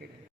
ఏం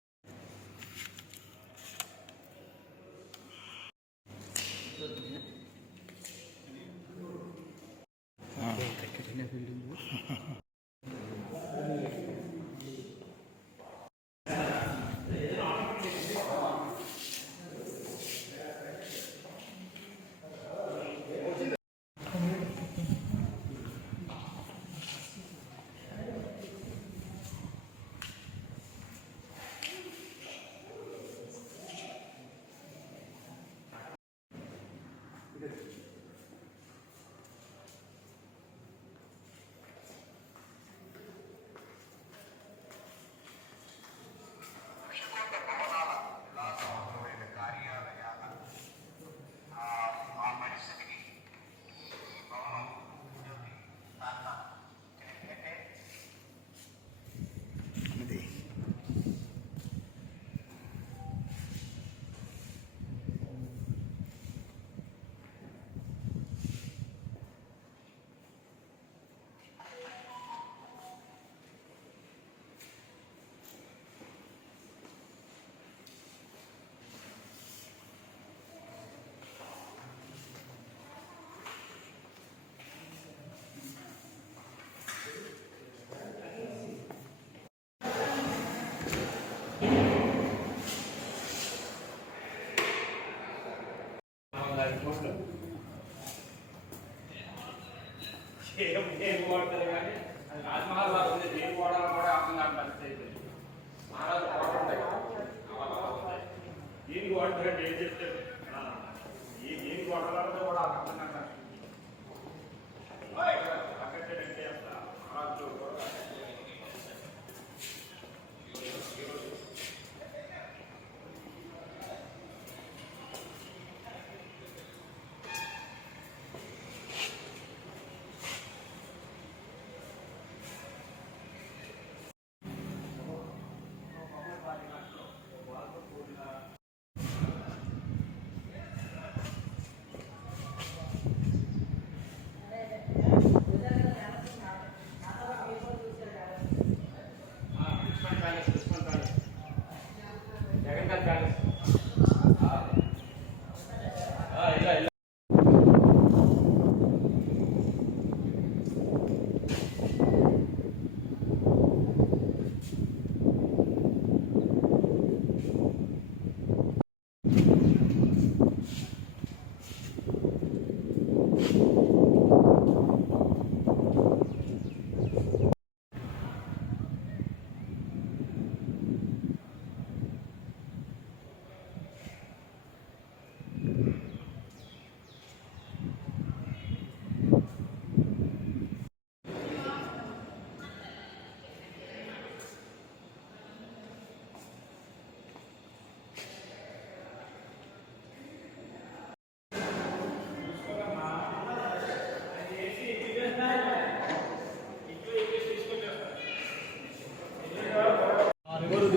ఏం కొడతారు కానీ అది రాజమహల్ ఉంది. ఏం వాడాలో కూడా అర్థం పరిస్థితి మహారాజు కోట ఉంటాయి దీనికి ఏం చెప్తారు? కూడా అర్థం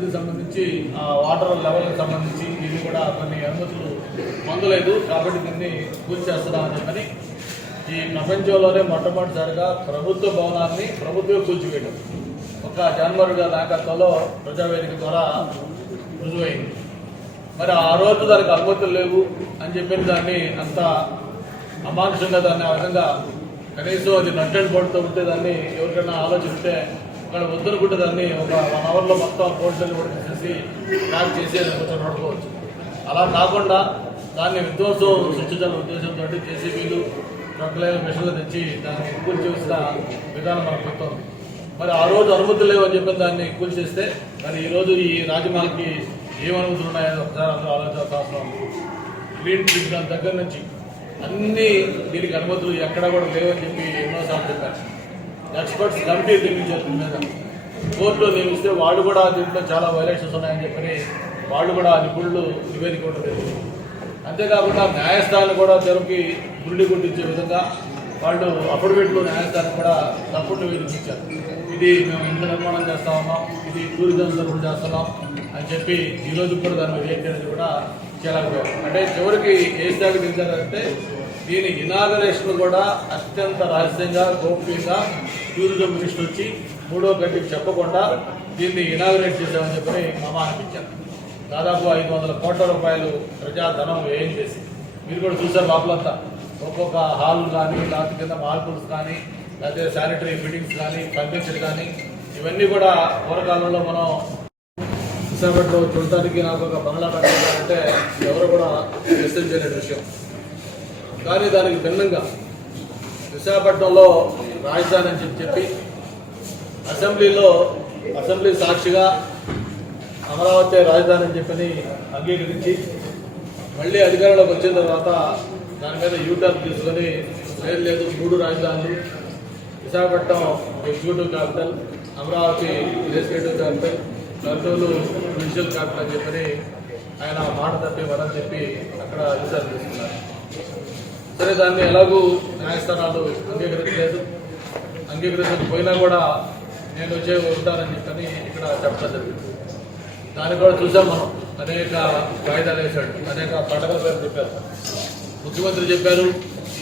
ఆ సంబంధించి ఆ వాటర్ లెవెల్కి సంబంధించి ఇది కూడా కొన్ని అనుమతులు పొందలేదు. కాబట్టి దీన్ని పూర్తి చేస్తున్నామని చెప్పని ఈ ప్రపంచంలోనే మొట్టమొదటిసారిగా ప్రభుత్వ భవనాన్ని ప్రభుత్వం కూల్చివేయడం ఒక జనవరి గారి నాయకత్వంలో ప్రజావేదిక ద్వారా రుజువైంది. మరి ఆ రోజు దానికి అనుమతులు లేవు అని చెప్పిన దాన్ని అంత అమానుషంగా దాన్ని ఆ విధంగా కనీసం అది నట్టెడ్ బోర్డుతో ఉంటే దాన్ని ఎవరికైనా ఆలోచిస్తే అక్కడ వద్దనుకుంటే దాన్ని ఒక వన్ అవర్లో మొత్తం బోర్డులను కూడా తీసేసి ప్యాక్ చేసి కొంచెం నడుకోవచ్చు అలా కాకుండా దాన్ని విధ్వంసం సృష్టించాలనే ఉద్దేశంతో జేసీబీలు ట్రక్కులైన మిషన్లు తెచ్చి దాన్ని ఎక్కువ చేసిన విధానం మనకు గుర్తుంది. మరి ఆ రోజు అనుమతులు లేవని చెప్పి చెప్పిన దాన్ని ఎక్కువ చేస్తే మరి ఈ రోజు ఈ రాజమహల్కి ఏం అనుమతులు ఉన్నాయో ఒకసారి అందరూ ఆలోచించాల్సిన అవసరం గ్రీన్ దాని దగ్గర నుంచి అన్ని దీనికి అనుమతులు ఎక్కడ కూడా లేవని చెప్పి ఎన్నోసార్లు చెప్పారు. ఎక్స్పర్ట్స్ కమిటీ నియమించారు మీద. కోర్టులో నియమిస్తే వాళ్ళు కూడా దీంట్లో చాలా వైలేషన్స్ ఉన్నాయని చెప్పని వాళ్ళు కూడా నిపుణులు నివేదిక ఇవ్వడం అంతేకాకుండా న్యాయస్థానాన్ని కూడా తెరపి గుండి గుండించే విధంగా వాళ్ళు అఫిడవిట్లో న్యాయస్థానం కూడా తప్పుడు వినిపించారు ఇది మేము ఇంత నిర్మాణం చేస్తా ఉన్నాం ఇది టూరిజం తరఫున చేస్తున్నాం అని చెప్పి ఈరోజు కూడా దాన్ని మీద కూడా చాలా అంటే చివరికి ఏ స్థాయికి దిగుతారంటే దీని ఇనాగరేషన్ కూడా అత్యంత రహస్యంగా గోప్యంగా టూరిజం మినిస్టర్ వచ్చి మూడో గంటకి చెప్పకుండా దీన్ని ఇనాగరేట్ చేశామని చెప్పని మమ అనిపించారు దాదాపు ఐదు వందల కోట్ల రూపాయలు ప్రజాధనం వ్యయం చేసి మీరు కూడా చూసారు లోపలంతా. ఒక్కొక్క హాల్ కానీ లేకపోతే కింద మార్పుల్స్ కానీ లేకపోతే శానిటరీ ఫిట్టింగ్స్ కానీ ఫర్నిచర్ కానీ ఇవన్నీ కూడా పూర్వకాలంలో మనం విశాఖపట్నంలో చూడటానికి నాకు ఒక బంగ్లా కట్టాలంటే ఎవరు కూడా విస్తరించలేని విషయం. కానీ దానికి భిన్నంగా విశాఖపట్నంలో రాజధాని అని చెప్పి చెప్పి అసెంబ్లీలో అసెంబ్లీ సాక్షిగా అమరావతి రాజధాని అని చెప్పని అంగీకరించి మళ్ళీ అధికారంలోకి వచ్చిన తర్వాత దాని మీద యూటర్న్ తీసుకొని లేదు లేదు మూడు రాజధానులు Visakhapatnam executive capital Amaravati legislative capital Kurnool judicial capital అని చెప్పని ఆయన మాట తప్పి వరని చెప్పి అక్కడ యూటర్న్ తీసుకున్నారు. సరే దాన్ని ఎలాగూ న్యాయస్థానాలు అంగీకరించలేదు. అంగీకరించకపోయినా కూడా నేను వచ్చే ఉంటానని చెప్పని ఇక్కడ చెప్పడం జరిగింది. దాన్ని కూడా చూసాం మనం. అనేక వాయిదాలు వేశాడు అనేక పండగల పేరు చెప్పారు. ముఖ్యమంత్రి చెప్పారు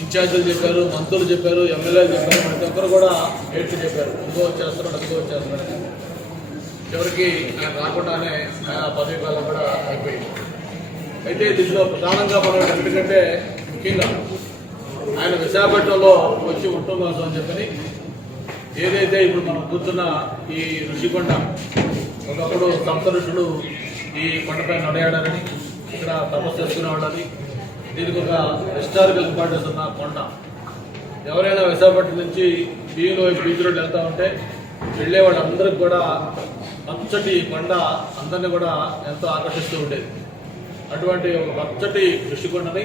ఇన్ఛార్జీలు చెప్పారు మంత్రులు చెప్పారు ఎమ్మెల్యేలు చెప్పారు ప్రతి ఒక్కరు కూడా ఏంటి చెప్పారు. ఇదిగో వచ్చేస్తున్నాడు అదిగో వచ్చేస్తున్నాడు చివరికి నాకు రాకుండానే పదవి కాలం కూడా అయిపోయింది. అయితే దీంట్లో ప్రధానంగా మనం ఎందుకంటే ముఖ్యంగా ఆయన విశాఖపట్నంలో వచ్చి ఉంటున్నాం అని చెప్పని ఏదైతే ఇప్పుడు మనం కూర్చున్న ఈ ఋషికొండ ఒకప్పుడు సప్త ఋషులు ఈ కొండపై నడయాడని ఇక్కడ తపస్సు చేసుకునేవాళ్ళని దీనికి ఒక హిస్టారికల్ ఇంపార్టెన్స్ ఉన్న కొండ. ఎవరైనా విశాఖపట్నం నుంచి బీలో బీచ్ రోడ్ వెళ్తా ఉంటే వెళ్ళే వాళ్ళందరికి కూడా పచ్చటి కొండ అందరినీ కూడా ఎంతో ఆకర్షిస్తూ ఉండేది. అటువంటి ఒక పచ్చటి ఋషికొండని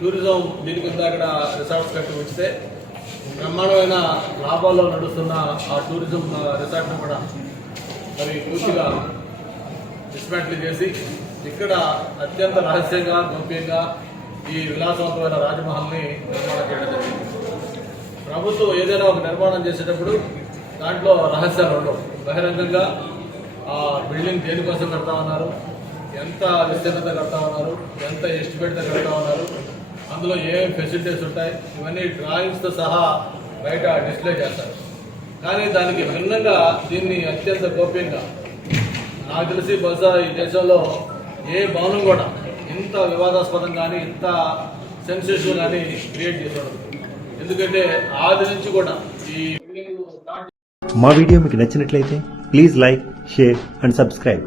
టూరిజం దీని కింద అక్కడ రిసార్ట్స్ కట్టి ఉంచితే బ్రహ్మాండమైన లాభాల్లో నడుస్తున్న ఆ టూరిజం రిసార్ట్ని కూడా మరి పూర్తిగా డిస్మాంటిల్ చేసి ఇక్కడ అత్యంత రహస్యంగా గోప్యంగా ఈ విలాసవంతమైన రాజమహల్ని నిర్మాణం చేయడం జరిగింది. ప్రభుత్వం ఏదైనా ఒక నిర్మాణం చేసేటప్పుడు దాంట్లో రహస్యాలు ఉండవు. బహిరంగంగా ఆ బిల్డింగ్ దేనికోసం కడతా ఉన్నారు ఎంత విస్తీర్ణత కడతా ఉన్నారు ఎంత ఎస్టిమేట్తో కడతా ఉన్నారు అందులో ఏమేమి ఫెసిలిటీస్ ఉంటాయి? ఇవన్నీ డ్రాయింగ్స్తో సహా బయట డిస్ప్లే చేస్తారు. కానీ దానికి భిన్నంగా దీన్ని అత్యంత గోప్యంగా నాకు తెలిసి బహుశా ఈ దేశంలో ఏ భవనం కూడా ఇంత వివాదాస్పదం కానీ ఇంత సెన్సేషన్ కానీ క్రియేట్ చేసి ఎందుకంటే ఆది నుంచి కూడా ఈ మా వీడియో మీకు నచ్చినట్లయితే please like share and subscribe.